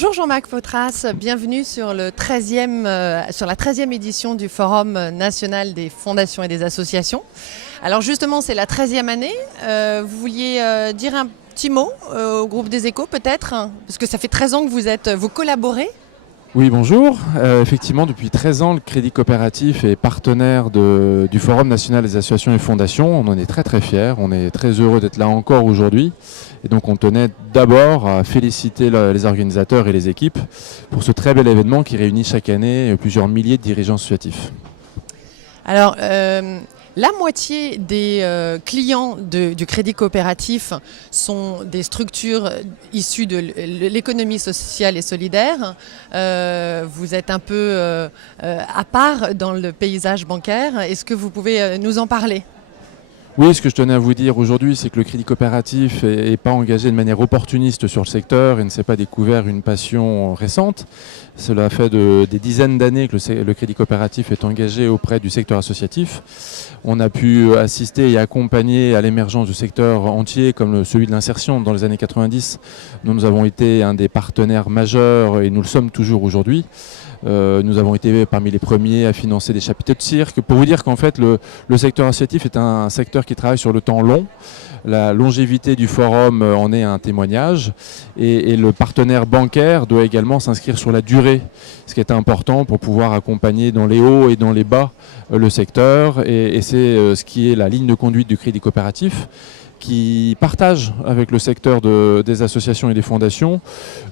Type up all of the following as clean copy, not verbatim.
Bonjour Jean-Marc Vautras, bienvenue sur la 13e édition du Forum national des fondations et des associations. Alors justement, c'est la 13e année. Vous vouliez dire un petit mot au groupe des Échos peut-être? Parce que ça fait 13 ans que vous collaborez. Oui, bonjour. Effectivement, depuis 13 ans, le Crédit Coopératif est partenaire du Forum national des associations et fondations. On en est très très fiers. On est très heureux d'être là encore aujourd'hui. Et donc on tenait d'abord à féliciter les organisateurs et les équipes pour ce très bel événement qui réunit chaque année plusieurs milliers de dirigeants associatifs. Alors, la moitié des clients du Crédit Coopératif sont des structures issues de l'économie sociale et solidaire. Vous êtes un peu à part dans le paysage bancaire. Est-ce que vous pouvez nous en parler ? Oui, ce que je tenais à vous dire aujourd'hui, c'est que le Crédit Coopératif n'est pas engagé de manière opportuniste sur le secteur et ne s'est pas découvert une passion récente. Cela fait des dizaines d'années que le Crédit Coopératif est engagé auprès du secteur associatif. On a pu assister et accompagner à l'émergence de secteurs entiers comme celui de l'insertion dans les années 90. Nous avons été un des partenaires majeurs et nous le sommes toujours aujourd'hui. Nous avons été parmi les premiers à financer des chapiteaux de cirque. Pour vous dire qu'en fait, le secteur associatif est un secteur qui travaille sur le temps long. La longévité du forum en est un témoignage. Et le partenaire bancaire doit également s'inscrire sur la durée, ce qui est important pour pouvoir accompagner dans les hauts et dans les bas le secteur. Et c'est ce qui est la ligne de conduite du Crédit Coopératif, qui partage avec le secteur des associations et des fondations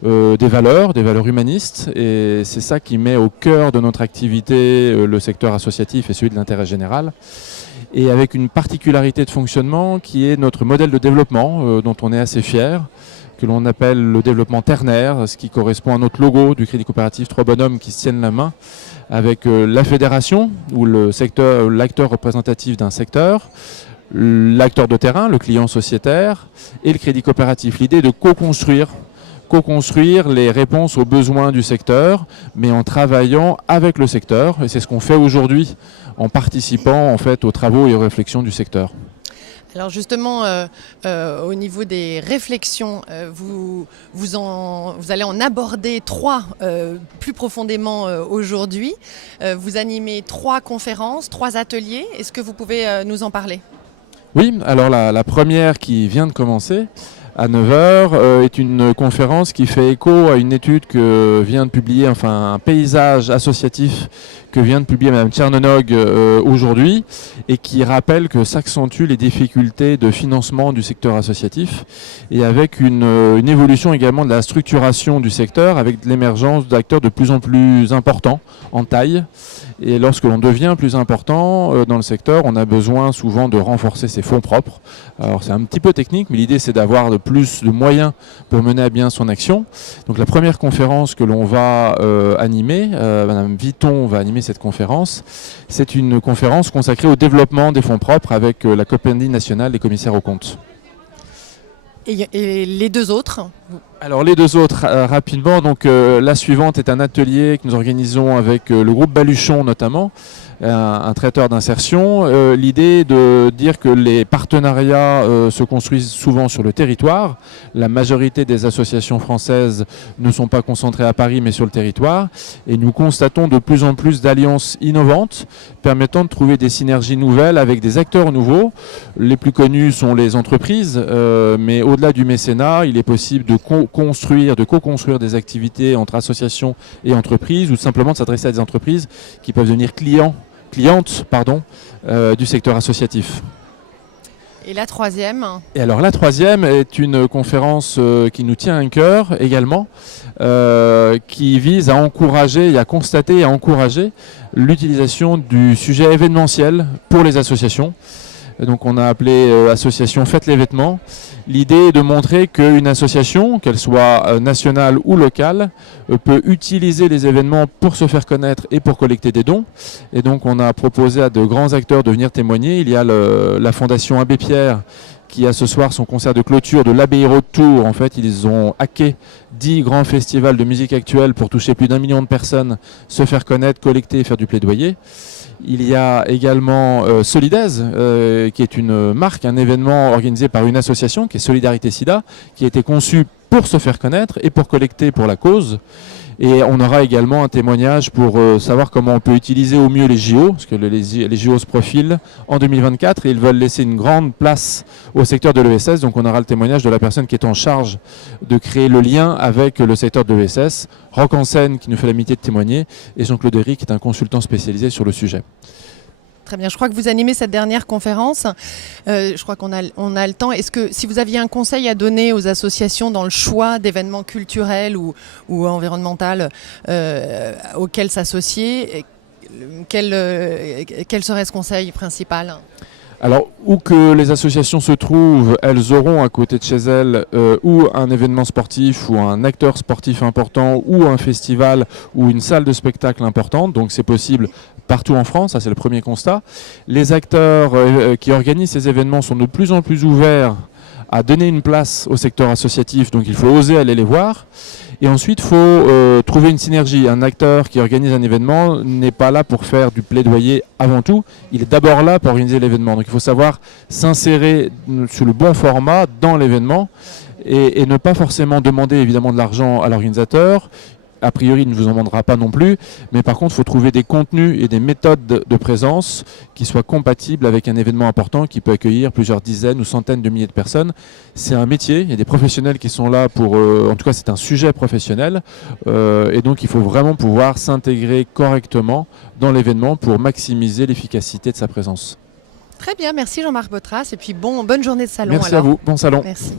des valeurs humanistes. Et c'est ça qui met au cœur de notre activité le secteur associatif et celui de l'intérêt général. Et avec une particularité de fonctionnement qui est notre modèle de développement dont on est assez fier, que l'on appelle le développement ternaire, ce qui correspond à notre logo du Crédit Coopératif, trois bonhommes qui se tiennent la main, avec la fédération ou l'acteur représentatif d'un secteur, l'acteur de terrain, le client sociétaire et le Crédit Coopératif. L'idée de co-construire les réponses aux besoins du secteur, mais en travaillant avec le secteur. Et c'est ce qu'on fait aujourd'hui en participant en fait aux travaux et aux réflexions du secteur. Alors justement, au niveau des réflexions, vous allez en aborder trois plus profondément aujourd'hui. Vous animez 3 conférences, 3 ateliers. Est-ce que vous pouvez nous en parler ? Oui, alors la première qui vient de commencer à 9h est une conférence qui fait écho à une étude que vient de publier, un paysage associatif que vient de publier Mme Tchernonog aujourd'hui et qui rappelle que s'accentuent les difficultés de financement du secteur associatif et avec une évolution également de la structuration du secteur avec l'émergence d'acteurs de plus en plus importants en taille. Et lorsque l'on devient plus important dans le secteur, on a besoin souvent de renforcer ses fonds propres. Alors c'est un petit peu technique, mais l'idée c'est d'avoir plus de moyens pour mener à bien son action. Donc la première conférence que l'on va animer, Madame Viton va animer cette conférence, c'est une conférence consacrée au développement des fonds propres avec la Compagnie nationale des commissaires aux comptes. Et les 2 autres ? Alors les 2 autres, rapidement, donc la suivante est un atelier que nous organisons avec le groupe Baluchon notamment, un traiteur d'insertion. L'idée est de dire que les partenariats se construisent souvent sur le territoire. La majorité des associations françaises ne sont pas concentrées à Paris mais sur le territoire. Et nous constatons de plus en plus d'alliances innovantes permettant de trouver des synergies nouvelles avec des acteurs nouveaux. Les plus connus sont les entreprises, mais au-delà du mécénat, il est possible de co-construire des activités entre associations et entreprises ou simplement de s'adresser à des entreprises qui peuvent devenir clientes du secteur associatif. Et la troisième ? Et alors la troisième est une conférence qui nous tient à cœur également, qui vise à encourager et à constater et à encourager l'utilisation du sujet événementiel pour les associations. Donc on a appelé association Faites les vêtements. L'idée est de montrer qu'une association, qu'elle soit nationale ou locale, peut utiliser les événements pour se faire connaître et pour collecter des dons. Et donc on a proposé à de grands acteurs de venir témoigner. Il y a la Fondation Abbé Pierre qui a ce soir son concert de clôture de l'Abbaye Road Tour. En fait, ils ont hacké 10 grands festivals de musique actuelle pour toucher plus d'1 million de personnes, se faire connaître, collecter et faire du plaidoyer. Il y a également Solidaise, qui est une marque, un événement organisé par une association qui est Solidarité Sida, qui a été conçu pour se faire connaître et pour collecter pour la cause. Et on aura également un témoignage pour savoir comment on peut utiliser au mieux les JO, parce que les JO se profilent en 2024 et ils veulent laisser une grande place au secteur de l'ESS. Donc on aura le témoignage de la personne qui est en charge de créer le lien avec le secteur de l'ESS, Rock en scène qui nous fait l'amitié de témoigner, et Jean-Claude Herry qui est un consultant spécialisé sur le sujet. Très bien, je crois que vous animez cette dernière conférence. Je crois qu'on a le temps. Est-ce que si vous aviez un conseil à donner aux associations dans le choix d'événements culturels ou environnementaux auxquels s'associer, quel serait ce conseil principal ? Alors, où que les associations se trouvent, elles auront à côté de chez elles ou un événement sportif ou un acteur sportif important ou un festival ou une salle de spectacle importante. Donc c'est possible partout en France, ça c'est le premier constat. Les acteurs qui organisent ces événements sont de plus en plus ouverts à donner une place au secteur associatif, donc il faut oser aller les voir. Et ensuite, il faut trouver une synergie. Un acteur qui organise un événement n'est pas là pour faire du plaidoyer avant tout. Il est d'abord là pour organiser l'événement. Donc il faut savoir s'insérer sur le bon format dans l'événement et ne pas forcément demander évidemment de l'argent à l'organisateur. A priori, il ne vous en demandera pas non plus, mais par contre, il faut trouver des contenus et des méthodes de présence qui soient compatibles avec un événement important qui peut accueillir plusieurs dizaines ou centaines de milliers de personnes. C'est un métier, il y a des professionnels qui sont là pour... en tout cas, c'est un sujet professionnel, et donc il faut vraiment pouvoir s'intégrer correctement dans l'événement pour maximiser l'efficacité de sa présence. Très bien, merci Jean-Marc Botras, et puis bonne journée de salon. Merci alors. à vous, bon salon. Merci.